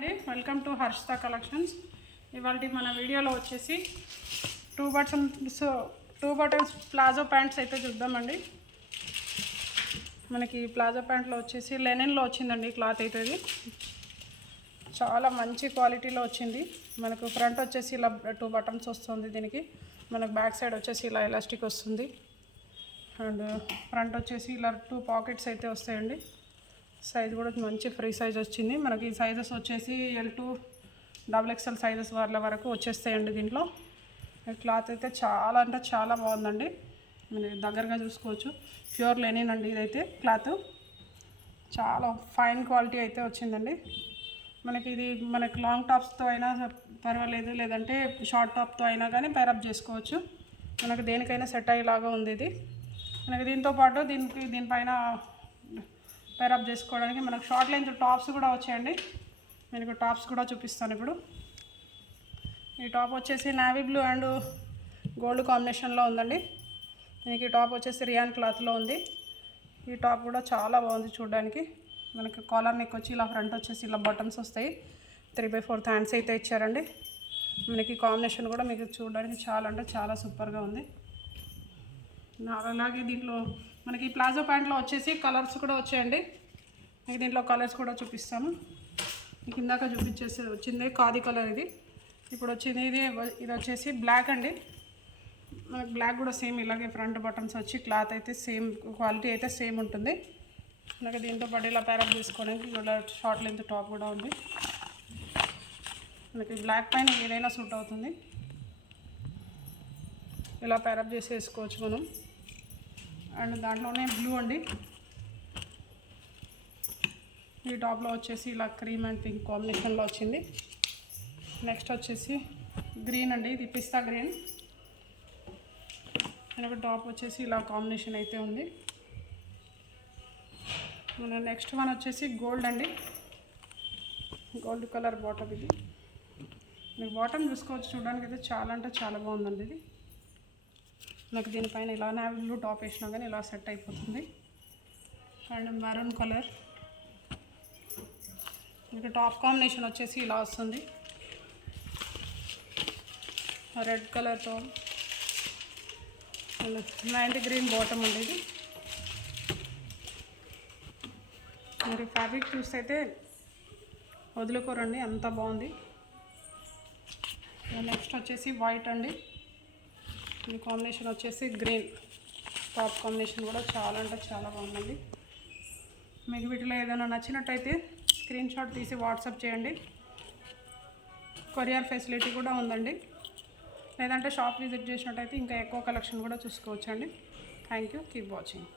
అండి, welcome to Harshita collections. ఇవాళ మన వీడియోలో వచ్చేసి టూ బటన్స్ ప్లాజో ప్యాంట్స్ అయితే చూద్దామండి. మనకి ప్లాజో ప్యాంట్లో వచ్చేసి లెనిన్లో వచ్చిందండి. క్లాత్ అయితే ఇది చాలా మంచి క్వాలిటీలో వచ్చింది. మనకు ఫ్రంట్ వచ్చేసి ఇలా 2 బటన్స్ వస్తుంది. దీనికి మనకు బ్యాక్ సైడ్ వచ్చేసి ఇలా ఎలాస్టిక్ వస్తుంది. అండ్ ఫ్రంట్ వచ్చేసి ఇలా 2 పాకెట్స్ అయితే వస్తాయండి. సైజ్ కూడా మంచి ఫ్రీ సైజ్ వచ్చింది. మనకి సైజెస్ వచ్చేసి L2 XXL సైజెస్ వాళ్ళ వరకు వచ్చేస్తాయండి. దీంట్లో క్లాత్ అయితే చాలా అంటే చాలా బాగుందండి. మీరు దగ్గరగా చూసుకోవచ్చు. ప్యూర్ లెనిన్ అండి ఇదైతే. క్లాత్ చాలా ఫైన్ క్వాలిటీ అయితే వచ్చిందండి. మనకి లాంగ్ టాప్స్తో అయినా పర్వాలేదు, లేదంటే షార్ట్ టాప్తో అయినా కానీ పేరప్ చేసుకోవచ్చు. మనకు దేనికైనా సెట్ అయ్యేలాగా ఉంది ఇది. మనకి దీంతో పాటు దీనిపైన పేరప్ చేసుకోవడానికి మనకు షార్ట్ లెంత్ టాప్స్ కూడా వచ్చాయండి. మీకు టాప్స్ కూడా చూపిస్తాను ఇప్పుడు. ఈ టాప్ వచ్చేసి నావీ బ్లూ అండ్ గోల్డ్ కాంబినేషన్లో ఉందండి. దీనికి టాప్ వచ్చేసి రియాన్ క్లాత్లో ఉంది. ఈ టాప్ కూడా చాలా బాగుంది చూడడానికి. మనకి కాలర్ నెక్ వచ్చి ఇలా ఫ్రంట్ వచ్చేసి ఇలా బటన్స్ వస్తాయి. 3/4 హ్యాండ్స్ అయితే ఇచ్చారండి. మనకి కాంబినేషన్ కూడా మీకు చూడడానికి చాలా అంటే చాలా సూపర్గా ఉంది. అలాగే దీంట్లో మనకి ప్లాజో ప్యాంట్లో వచ్చేసి కలర్స్ కూడా వచ్చాయండి. మీకు దీంట్లో కలర్స్ కూడా చూపిస్తాను. మీకు ఇందాక చూపించేసి వచ్చింది ఖాదీ కలర్, ఇది ఇప్పుడు వచ్చింది ఇది వచ్చేసి బ్లాక్ అండి. మనకి బ్లాక్ కూడా సేమ్ ఇలాగే ఫ్రంట్ బటన్స్ వచ్చి క్లాత్ అయితే సేమ్ క్వాలిటీ అయితే సేమ్ ఉంటుంది. అలాగే దీంతో పాటు ఇలా పేరప్ చేసుకోవడానికి ఇలా షార్ట్ లెంత్ టాప్ కూడా ఉంది. మనకి బ్లాక్ పైన ఏదైనా సూట్ అవుతుంది. ఇలా పేరప్ చేసి వేసుకోవచ్చు మనం. అండ్ దాంట్లోనే బ్లూ అండి. ఈ టాప్లో వచ్చేసి ఇలా క్రీమ్ అండ్ పింక్ కాంబినేషన్లో వచ్చింది. నెక్స్ట్ వచ్చేసి గ్రీన్ అండి, ఇది పిస్తా గ్రీన్. మనకు టాప్ వచ్చేసి ఇలా కాంబినేషన్ అయితే ఉంది. మన నెక్స్ట్ వన్ వచ్చేసి గోల్డ్ అండి. గోల్డ్ కలర్ బాటమ్ ఇది. మీకు బాటమ్ చూసుకోవచ్చు, చూడడానికి అయితే చాలా అంటే చాలా బాగుందండి ఇది. నాకు దీనిపైన ఇలా నావీ బ్లూ టాప్ వేసినా కానీ ఇలా సెట్ అయిపోతుంది. అండ్ మెరూన్ కలర్, మీకు టాప్ కాంబినేషన్ వచ్చేసి ఇలా వస్తుంది. రెడ్ కలర్తో మ్యాంట్ గ్రీన్ బాటమ్ అండి ఇది. మీరు ఫ్యాబ్రిక్ చూస్తే అయితే వదులుకోరండి, అంత బాగుంది. నెక్స్ట్ వచ్చేసి వైట్ అండి. ఈ కాంబినేషన్ వచ్చేసి గ్రీన్. టాప్ కాంబినేషన్ కూడా చాలా అంటే చాలా బాగుందండి. మీకు వీటిలో ఏదైనా నచ్చినట్టయితే స్క్రీన్ షాట్ తీసి వాట్సాప్ చేయండి. కొరియర్ ఫెసిలిటీ కూడా ఉందండి. లేదంటే షాప్ విజిట్ చేసినట్టయితే ఇంకా ఎక్కువ కలెక్షన్ కూడా చూసుకోవచ్చండి. Thank you, keep watching.